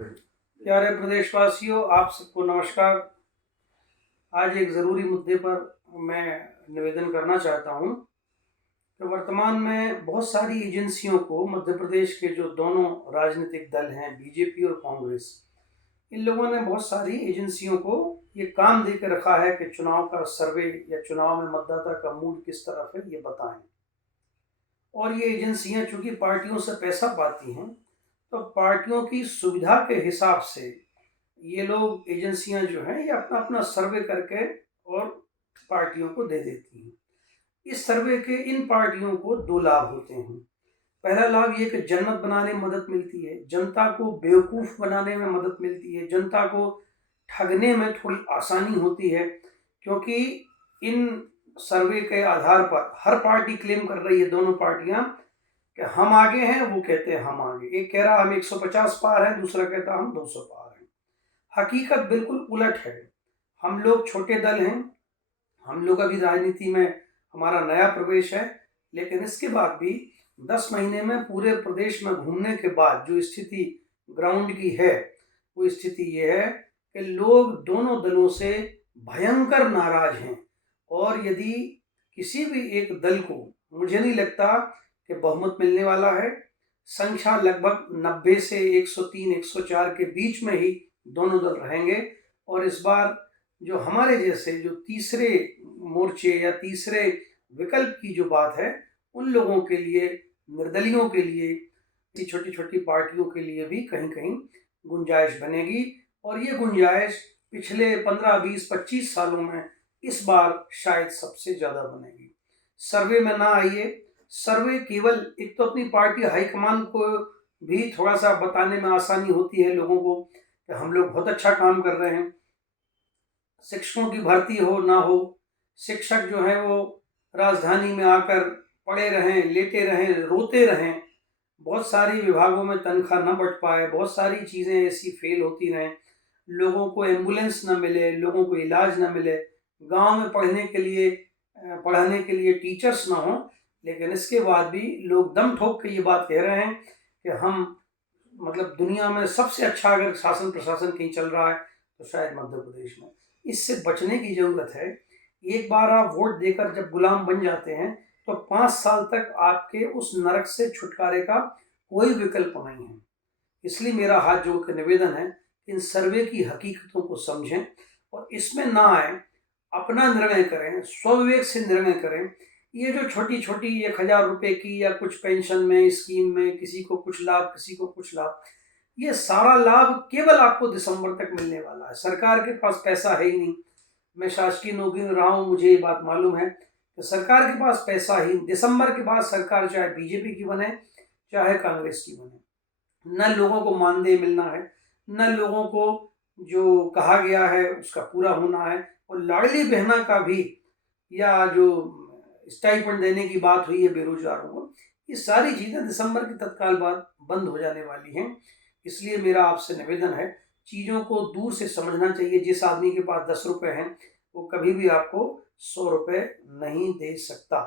प्यारे प्रदेशवासियों, आप सबको नमस्कार। आज एक ज़रूरी मुद्दे पर मैं निवेदन करना चाहता हूँ कि वर्तमान में बहुत सारी एजेंसियों को मध्य प्रदेश के जो दोनों राजनीतिक दल हैं, बीजेपी और कांग्रेस, इन लोगों ने बहुत सारी एजेंसियों को ये काम दे के रखा है कि चुनाव का सर्वे या चुनाव में मतदाता का मूड किस तरफ है ये बताएं। और ये एजेंसियां चूंकि पार्टियों से पैसा पाती हैं, तो पार्टियों की सुविधा के हिसाब से ये लोग एजेंसियां जो हैं ये अपना अपना सर्वे करके और पार्टियों को दे देती हैं। इस सर्वे के इन पार्टियों को दो लाभ होते हैं। पहला लाभ ये कि जनमत बनाने में मदद मिलती है, जनता को बेवकूफ़ बनाने में मदद मिलती है, जनता को ठगने में थोड़ी आसानी होती है। क्योंकि इन सर्वे के आधार पर हर पार्टी क्लेम कर रही है, दोनों पार्टियां, कि हम आगे हैं, वो कहते हैं हम आगे। एक कह रहा हम 150 पार हैं, दूसरा कहता हम 200 पार हैं। हकीकत बिल्कुल उलट है। हम लोग छोटे दल हैं, हम लोग अभी राजनीति में हमारा नया प्रवेश है, लेकिन इसके बाद भी 10 महीने में पूरे प्रदेश में घूमने के बाद जो स्थिति ग्राउंड की है, वो स्थिति ये है कि लोग दोनों दलों से भयंकर नाराज हैं। और यदि किसी भी एक दल को, मुझे नहीं लगता कि बहुमत मिलने वाला है, संख्या लगभग 90 से 103 104 के बीच में ही दोनों दल रहेंगे। और इस बार जो हमारे जैसे जो तीसरे मोर्चे या तीसरे विकल्प की जो बात है, उन लोगों के लिए, निर्दलियों के लिए, छोटी छोटी पार्टियों के लिए भी कहीं कहीं गुंजाइश बनेगी। और ये गुंजाइश पिछले 15 20 25 सालों में इस बार शायद सबसे ज़्यादा बनेगी। सर्वे में ना आइए। सर्वे केवल एक तो अपनी पार्टी हाईकमान को भी थोड़ा सा बताने में आसानी होती है लोगों को कि हम लोग बहुत अच्छा काम कर रहे हैं। शिक्षकों की भर्ती हो ना हो, शिक्षक जो है वो राजधानी में आकर पड़े रहें, लेटे रहें, रोते रहें, बहुत सारी विभागों में तनख्वाह न बढ़ पाए, बहुत सारी चीज़ें ऐसी फेल होती रहें, लोगों को एम्बुलेंस न मिले, लोगों को इलाज न मिले, गांव में पढ़ाने के लिए टीचर्स ना हो। लेकिन इसके बाद भी लोग दम ठोक के ये बात कह रहे हैं कि हम, मतलब दुनिया में सबसे अच्छा अगर शासन प्रशासन कहीं चल रहा है तो शायद मध्य प्रदेश में। इससे बचने की ज़रूरत है। एक बार आप वोट देकर जब गुलाम बन जाते हैं, तो 5 साल तक आपके उस नरक से छुटकारे का कोई विकल्प नहीं है। इसलिए मेरा हाथ जोड़ कर निवेदन है, इन सर्वे की हकीकतों को समझें और इसमें ना आए, अपना निर्णय करें, स्वविवेक से निर्णय करें। ये जो छोटी छोटी 1000 रुपये की या कुछ पेंशन में, स्कीम में, किसी को कुछ लाभ, किसी को कुछ लाभ, ये सारा लाभ केवल आपको दिसंबर तक मिलने वाला है। सरकार के पास पैसा है ही नहीं। मैं शासकीय नौकरी में रहा हूँ, मुझे ये बात मालूम है कि सरकार के पास पैसा ही, दिसंबर के बाद सरकार चाहे बीजेपी की बने चाहे कांग्रेस की बने, न लोगों को मानदेय मिलना है, न लोगों को जो कहा गया है उसका पूरा होना है। और लाडली बहना का भी, या जो स्टाइपेंड देने की बात हुई है बेरोजगारों को, ये सारी चीज़ें दिसंबर के तत्काल बाद बंद हो जाने वाली हैं। इसलिए मेरा आपसे निवेदन है, चीज़ों को दूर से समझना चाहिए। जिस आदमी के पास 10 रुपये हैं, वो कभी भी आपको 100 रुपये नहीं दे सकता।